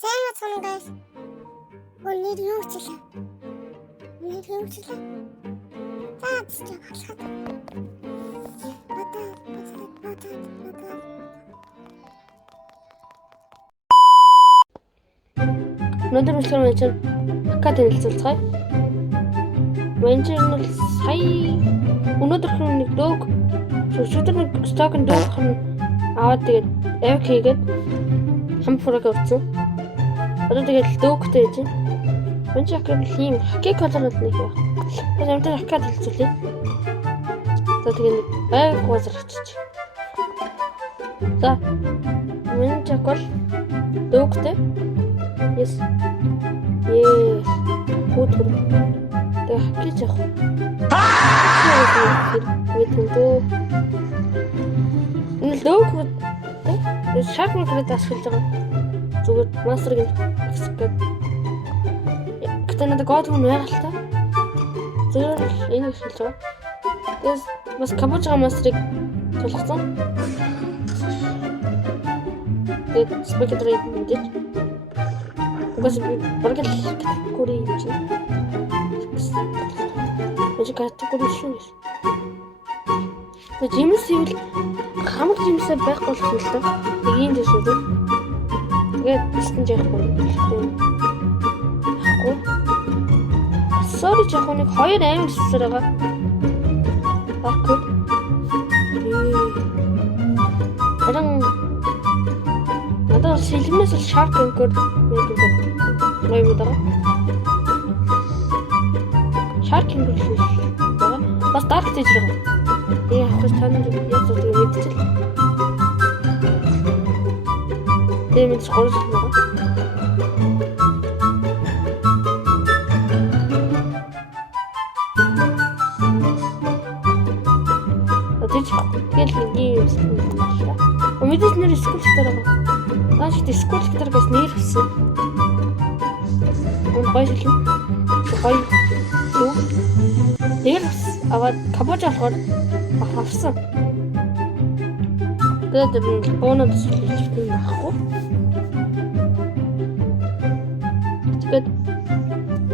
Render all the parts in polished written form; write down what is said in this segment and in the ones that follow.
сайн цон guys. Өнөр юу хэлээ? Заач халахад. Өнөөдөр үлгэр маань чинь хакад танилцуулцгаая. Менежер нь сая өнөөдөр нэг дөг шүтэр нэг стокын дөг аваад тэгээд эвк хийгээд хамфураг өгсөн. Одоо тэгээд дөгтэй чинь. Менежер ийм хакиг колонод нэг байна. Тэгээд өнөөдөр хакад танилцуулъя. За тэгээд байг гуйсарч. За менежер бол дөгтэй. Yes. Гүтэр. Тэгээ хакиж явах. Мэдээ. Энэ лог тэ шарк мэдрээд асуулж байгаа. Зүгээр мастерыг хэсгээд. Гэтэ надад гол хүн байгалтай. Зүгээр энэ хэсэлж байгаа. Тэгээс бас капучга мастерыг тулгсан. Тэгээд спектрийг мэдээж. Because burger category is which category shoes. The gym is хамаг жимсээ байх болох юм л доо. Нэг юм дэс үү. Тэгээд бистэн жахгүй. Яахгүй. Sorry жахгүй нэг хоёр амир сэсэр байгаа. Окей. Аран надад сэлмээс л shark anchor Ной удаа. Shark anchor шүү. Бас dark гэж байгаа. Яг хөөс танаа яг зөв мэдчихэл. Дэмэд скорс байгаа. Тэгэл ийм юм. Мэдээж нэр скул дээр байгаа. Нааш тий скул дээр бас нэр хэлсэн. Гоё юм. Гоё. Нэр аваад капож болохоор авсан. Тэгээд бонус хэлчихсэн байхгүй. Тэгээд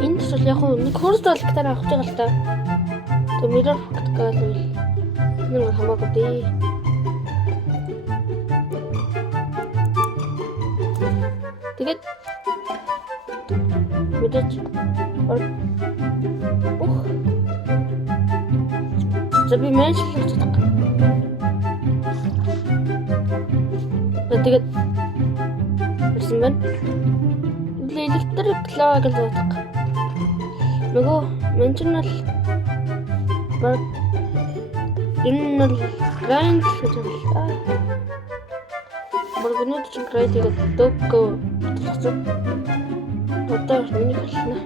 энэ ч яг нэг хурд талхтаар авах гэж байгаа л та. Тэгээд mirror гэдэг нь нэг хамаагүй дээ. Тэгээд мэдээж Заби меншил чадах. Тэгээд ирсэн байна. Электрик лог гэж бодох. Нөгөө меншин нь баг энэ нь грайнд гэж байна. Боргонод чи грайнд гэдэг дөгөө тулцсан. Одоо миний хэлнэ.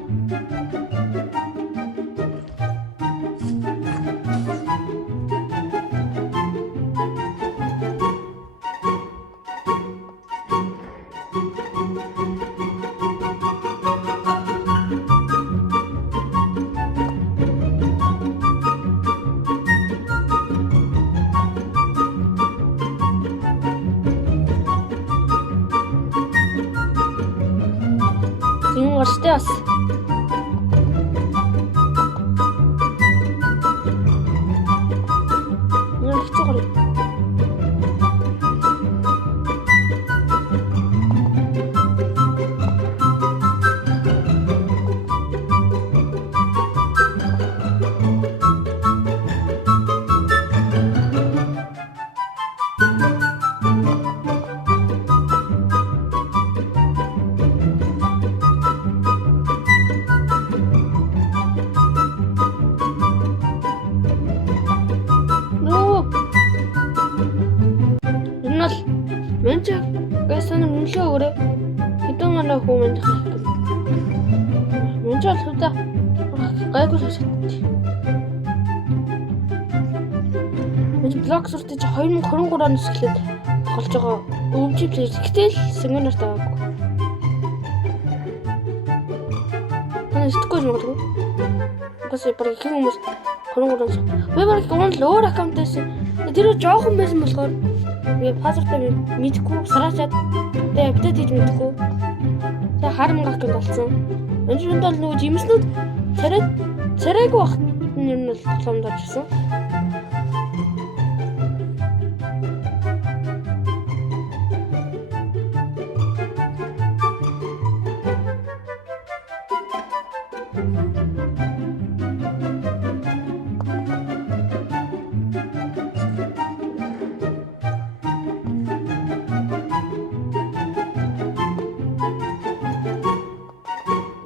Warsteas. Ну, хэцүү. Менча гайсан үнлээ өгөрөө хэдэн манай хүмүүс хахдаг. Менча л удаа гайгүй шатдаг. Менч блок суртаж 2023 оноос эхлээд тоглож байгаа өвчив плеер гэтэл сэнгэнээр таагүй. Танаас итгэхгүй юм уу? Kasi баг их хүмүүс 23 оноос. Би баг гонл өөр аккаунт байсан. Тэр жоохон байсан болохоор Нэг пассвортыг мэдхгүй сараачаад тэгээ апдейт хийж мэдхгүй. харамгах гэж болсон. Энэ ч бол нөгөө жимснүүд царайг багт нь юм бол тоглоомд орчихсон.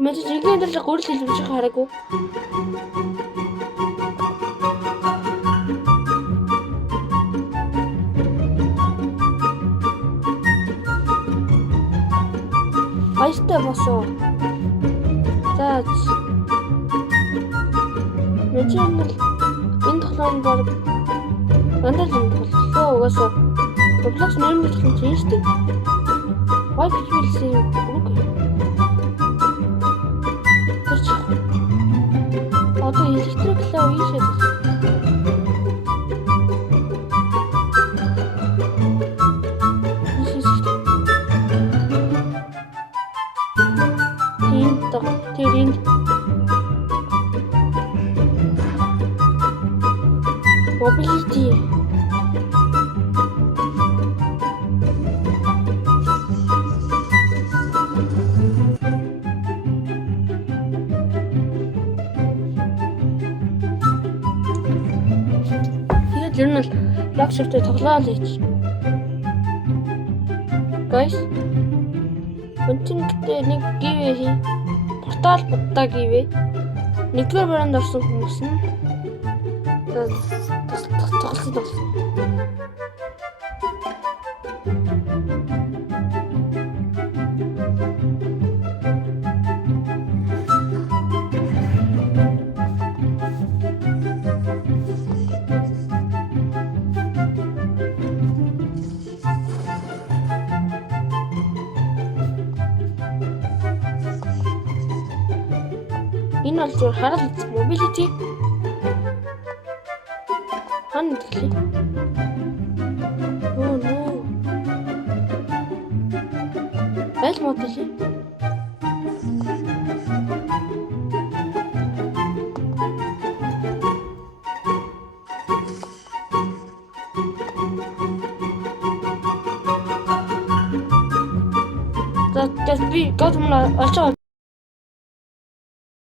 Мэж жинхэнэ дээр гурил хэлбэж хараагүй. Хайстай босоо. За. Мэж юм бол энэ тоглоом бол дандаа юм боллоо угаасаа. Roblox нэрмэл чинь тийм шүү дээ. Why did you say okay? Одоо электриклээ уушаад. Тэрийн mobility ер нь лог шифтээр тоглоо л хийж. Guys. Өнтөнгөтэй нэг гівэ хий. Портал будаа гівэ. Нэгдүгээр баранд орсон хүмүүс нь тоглосон. Энэ бол зөв харал mobility. Хань гэлээ. Oh no. Аль mobility? За би гол юм олж